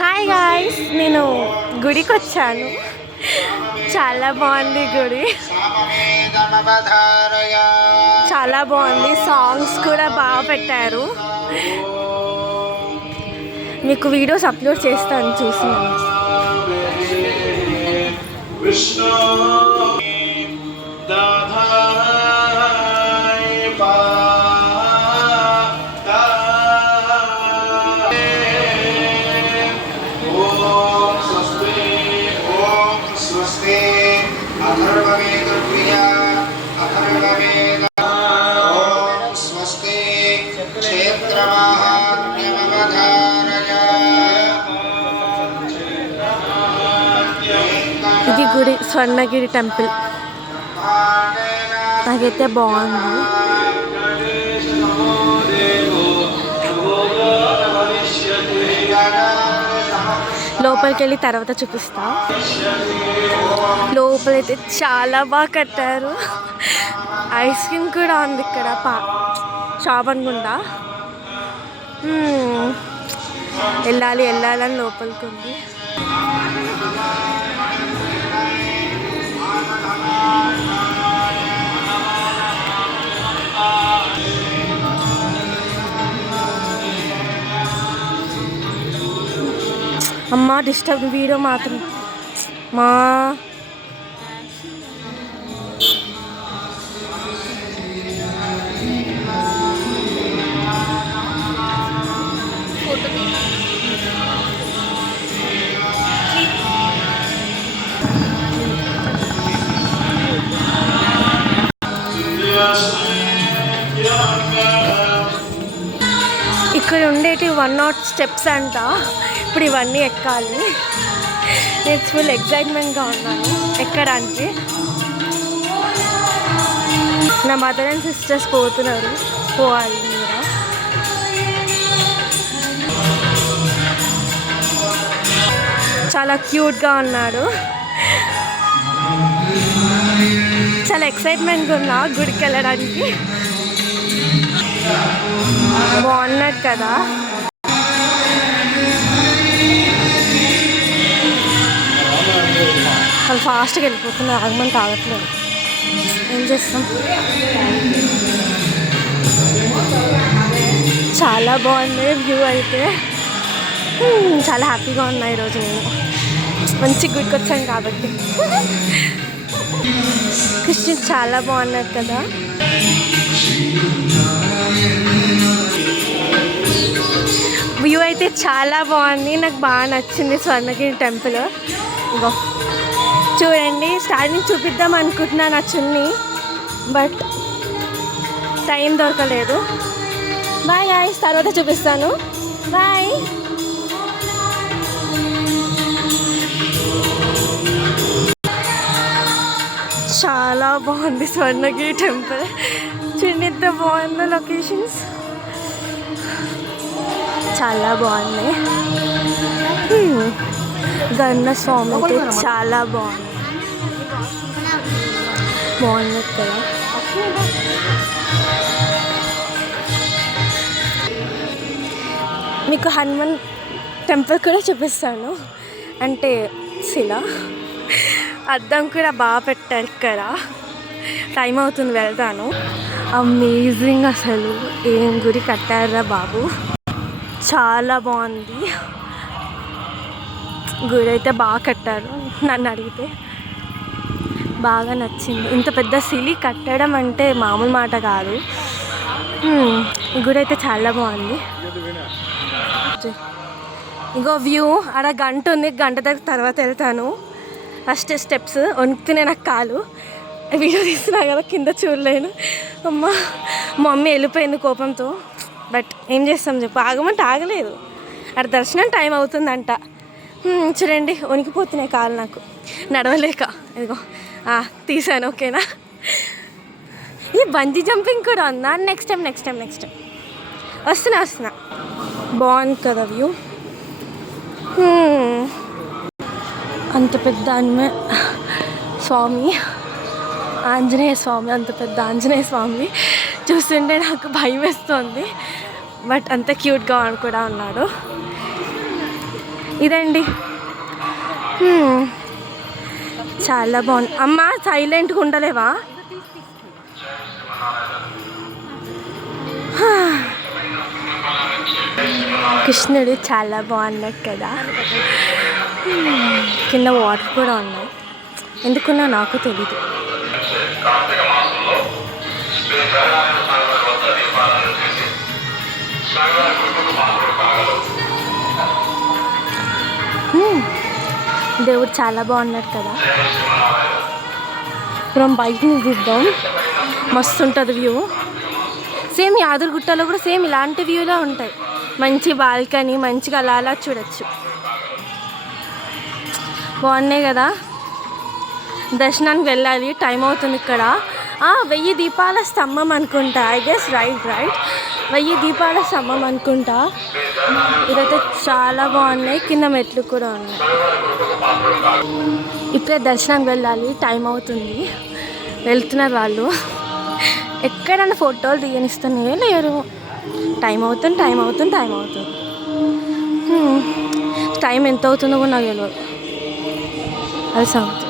Hi guys, నేను గుడికి వచ్చాను. చాలా బాగుంది గుడి, చాలా బాగుంది. సాంగ్స్ కూడా బాగా పెట్టారు. మీకు వీడియోస్ అప్లోడ్ చేస్తాను, చూస్తున్నాను. ఇది గుడి స్వర్ణగిరి టెంపుల్. నాకైతే బాగుంది. లోపలికి వెళ్ళి తర్వాత చూపిస్తా. లోపలైతే చాలా బాగా కట్టారు. ఐస్ క్రీమ్ కూడా ఉంది ఇక్కడ, షాప్ అనుకుంటా. వెళ్ళాలని లోపలికి ఉంది. అమ్మ డిస్టర్బ్ వీడియో మాత్రం మా ఇక్కడ ఉండేటి 100 స్టెప్స్ అంట. ఇప్పుడు ఇవన్నీ ఎక్కాలి. నేను ఫుల్ ఎక్సైట్మెంట్గా ఉన్నాను ఎక్కడానికి. నా మదర్ అండ్ సిస్టర్స్ పోవాలి మీరు. చాలా క్యూట్గా ఉన్నాడు. చాలా ఎక్సైట్మెంట్గా ఉన్నా గుడికి వెళ్ళడానికి. బాగున్నాడు కదా. వాళ్ళు ఫాస్ట్గా వెళ్ళిపోతున్నారు, ఆగమని తాగట్లేదు. ఏం చేస్తాం. చాలా బాగుంది వ్యూ అయితే. చాలా హ్యాపీగా ఉన్నా ఈరోజు. నేను మంచి గుడికి వచ్చాను కాబట్టి. కృష్ణుడు చాలా బాగున్నాడు కదా. వ్యూ అయితే చాలా బాగుంది. నాకు బాగా నచ్చింది స్వర్ణగిరి టెంపుల్. ఇగో చూడండి, స్టార్టింగ్ చూపిద్దాం అనుకుంటున్నా నా చున్నీ, బట్ టైం దొరకలేదు. బాయ్ గాయ్స్, తర్వాత చూపిస్తాను. బాయ్. చాలా బాగుంది స్వర్ణగిరి టెంపుల్. చూడండి ఎంత బాగుందో లొకేషన్స్. చాలా బాగున్నాయి. గన్న స్వామి అయితే చాలా బాగుంది కదా. మీకు హనుమాన్ టెంపుల్ కూడా చూపిస్తాను. అంటే శిల అద్దం కూడా బాగా పెట్టారు ఇక్కడ. టైం అవుతుంది, వెళ్తాను. అమేజింగ్ అసలు. ఏం గుడి కట్టారా బాబు, చాలా బాగుంది. గుడి అయితే బాగా కట్టారు. నన్ను అడిగితే బాగా నచ్చింది. ఇంత పెద్ద శిలి కట్టడం అంటే మామూలు మాట కాదు. ఈ గుడి అయితే చాలా బాగుంది. ఇంకో వ్యూ ఆడ గంట ఉంది, గంట దగ్గర తర్వాత వెళ్తాను. ఫస్ట్ స్టెప్స్ వణుకుతున్నాయి నాకు కాలు. వీడియో తీస్తున్నా కదా, కింద చూడలేను. మా మమ్మీ వెళ్ళిపోయింది కోపంతో. బట్ ఏం చేస్తాం చెప్పు, ఆగమంటే ఆగలేదు. అక్కడ దర్శనం టైం అవుతుందంట. చూడండి వణికిపోతున్నాయి కాలు నాకు నడవలేక. ఇదిగో తీసాను. ఓకేనా. ఇది బంజీ జంపింగ్ కూడా ఉందా? నెక్స్ట్ టైం వస్తున్నా. బాగుంది కదా వ్యూ. అంత పెద్ద స్వామి, ఆంజనేయ స్వామి, అంత పెద్ద ఆంజనేయ స్వామి చూస్తుంటే నాకు భయం వేస్తుంది. బట్ అంత క్యూట్గా కూడా ఉన్నాడు. ఇదండి, చాలా బాగుంది. అమ్మ సైలెంట్గా ఉండలేవా? కృష్ణుడు చాలా బాగున్నాడు కదా. కింద వాటర్ కూడా ఉన్నాయి, ఎందుకున్నా నాకు తెలీదు. దేవుడు చాలా బాగున్నాడు కదా. మనం బయట నుంచి చూద్దాం, మస్తు ఉంటుంది వ్యూ. సేమ్ యాదగిరిగుట్టలో కూడా సేమ్ ఇలాంటి వ్యూలో ఉంటాయి. మంచి బాల్కనీ, మంచిగా అలా అలా చూడొచ్చు. బాగున్నాయి కదా. దర్శనానికి వెళ్ళాలి, టైం అవుతుంది. ఇక్కడ 1000 దీపాల స్తంభం అనుకుంటా. ఐ గెస్ రైట్ 1000 దీపాల స్తంభం అనుకుంటా. ఇదైతే చాలా బాగున్నాయి. కింద మెట్లు కూడా ఉన్నాయి. ఇప్పుడే దర్శనానికి వెళ్ళాలి, టైం అవుతుంది. వెళ్తున్నారు వాళ్ళు. ఎక్కడన్నా ఫోటోలు దిగనిస్తూనే లేరు. టైం అవుతుంది. టైం ఎంత అవుతుందో కూడా నాకు తెలియదు. అది సంగతి.